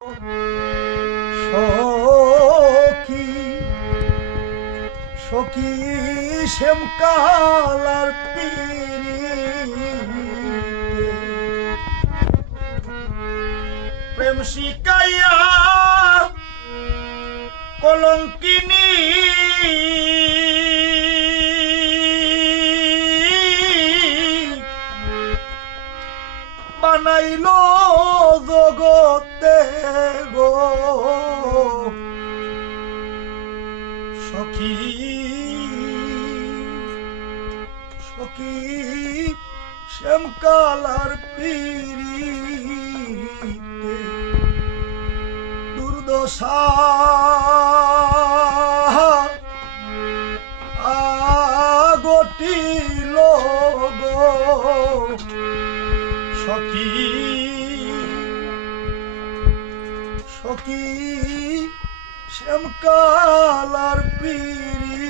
সখী সখী শ্যামকালার প্রেম শিকাইয়া কলঙ্কিনী বানাইল জগতে গো সখী সখী শ্যামকালার পিরিতে দুর্দশা আগটিল গো সখী সখী শ্যামকালার পিরি